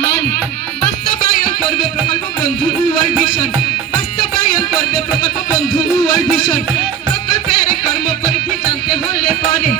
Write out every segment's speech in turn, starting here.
আমান বাস্তবায়ন করবে প্রকল্প বন্ধু ওয়ার্ল্ড ভিশন। বাস্তবায়ন করবে প্রকল্প বন্ধু ওয়ার্ল্ড ভিশন। প্রকল্পের কর্মপরিধি জানতে হলে পরে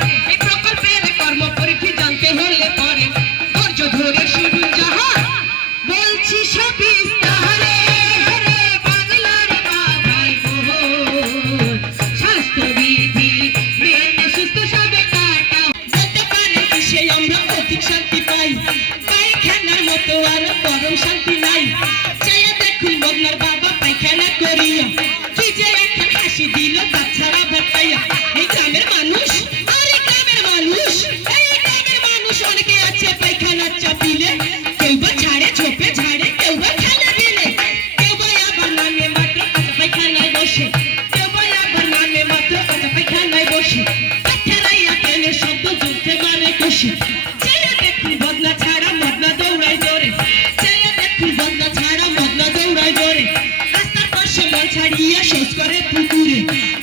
ছাড়িয়ে শোচ করে পুকুরে।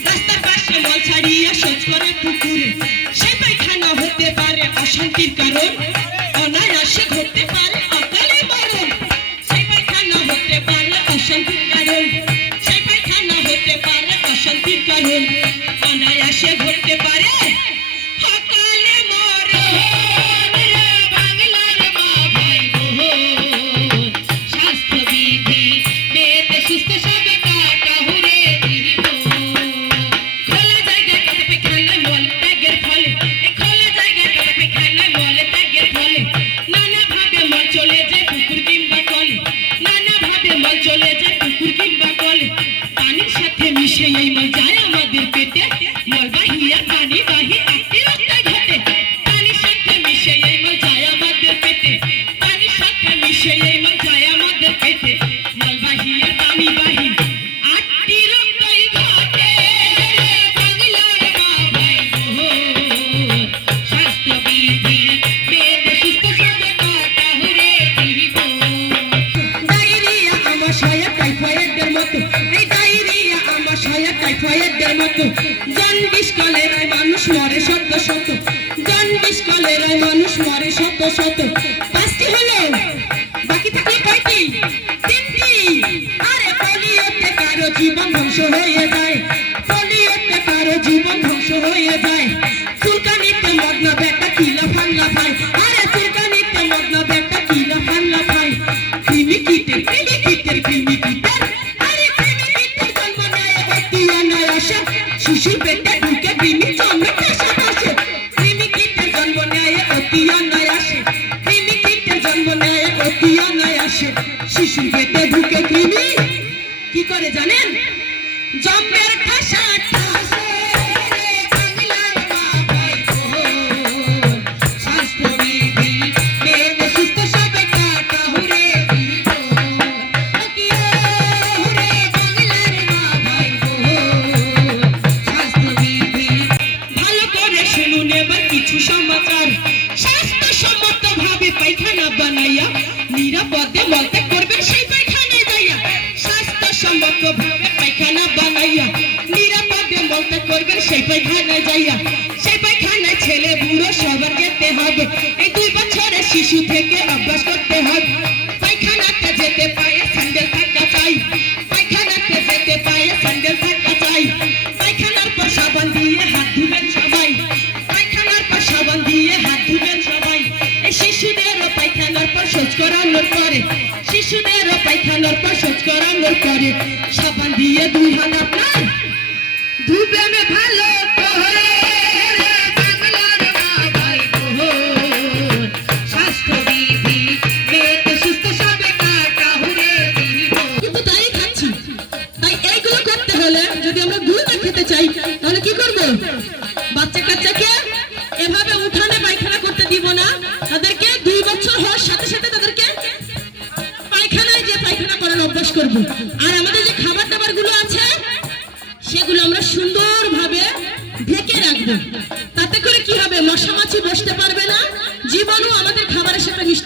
রাস্তার পাশে মল ছাড়িয়া শোচ করে পুকুরে। সে পায়খানা হতে পারে অশান্তির কারণ। কলেরায় মানুষ মরে শত শত। পাঁচটি হলো, বাকি থাকল কয়টি? তিনটি। আরে পোলিওতে কারও জীবন ধ্বংস হয়ে যায়। পোলিওতে কারও জীবন ধ্বংস হয়ে যায়। চুলকানিতে মগ্ন বেটা কিলা ফাল্লা ভাই আরে চুলকানিতে মগ্ন কীটের আসে। শিশুর পেটে ঢুকে কৃমি। কি করে জানেন? জন্মের ঠাসা ঠাসে সেই যাইয়া, সেই ছেলে বুড়ো হবে। এই দুই বছরের শিশু থেকে হবে। যেতে পায়খানাতে পায়ে স্যান্ডেল পায়খানার পর সাবান দিয়ে হাত সবাই। পায়খানার পর সাবান দিয়ে হাত সবাই। পায়খানার পর, শিশুদেরও পায়খানার পর করানোর পরে সাবান দিয়ে দুই হাত আপনার যদি আমরা দুধ খেতে চাই তাহলে কি করব?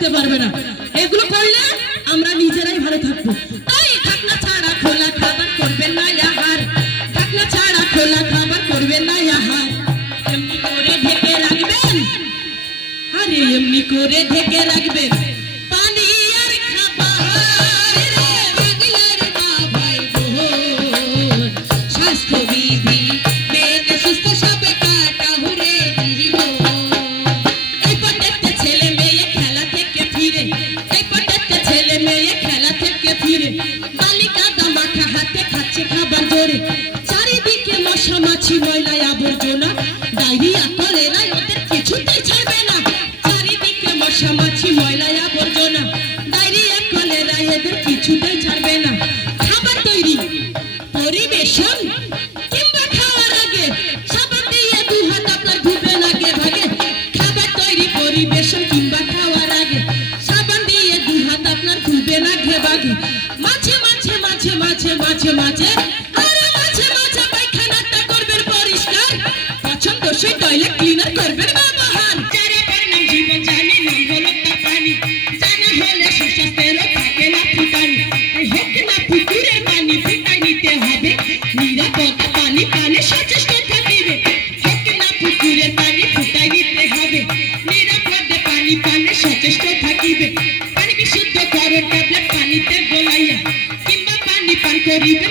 মিশতে পারবে না। এগুলো করলে আমরা নিজেরাই ভালো থাকব। তাই ঢাকনা ছাড়া খোলা খাবার করবেন না আহার ঢাকনা ছাড়া খোলা খাবার করবেন না আহার এমনি করে ঢেকে রাখবেন। আরে, এমনি করে ঢেকে রাখবেন। হলে সুস্বাস্থ্যেরও থাকে না ফুটানি। তাই হোক না পুকুরের পানি ফুটাই নিতে হবে। নিরাপদ পানি পানে সচেষ্ট থাকিবে। হোক না পুকুরের পানি ফুটাই নিতে হবে। নিরাপদে পানি পানে সচেষ্ট থাকিবে। পানি বিশুদ্ধ করণ ট্যাবলেট পানিতে গোলাইয়া কিংবা পানি পান করিবেন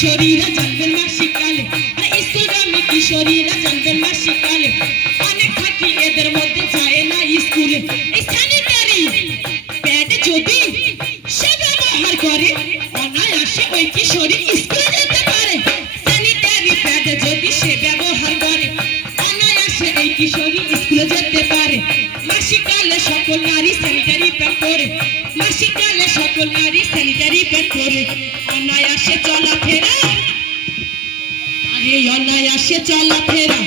কিশোরীরা জানবেন মাসিক কালে স্কুলগামী কিশোরীরা জানবেন মাসিক কালে অনেক থাকি এদের মধ্যে যায় না স্কুলে। স্যানিটারি প্যাড যদি সে ব্যবহার করে, অনায়াসে ওই কিশোরী স্কুলে যেতে পারে? স্যানিটারি প্যাড যদি সে ব্যবহার করে, অনায়াসে এই কিশোরী স্কুলে যেতে পারে? মাসিকালে সকল নারী স্যানিটারি প্যাড পরে, মাসিকালে সকল নারী স্যানিটারি প্যাড পরে। অনায়াসে চলাফেরা আরে অনায়াসে চলাফেরা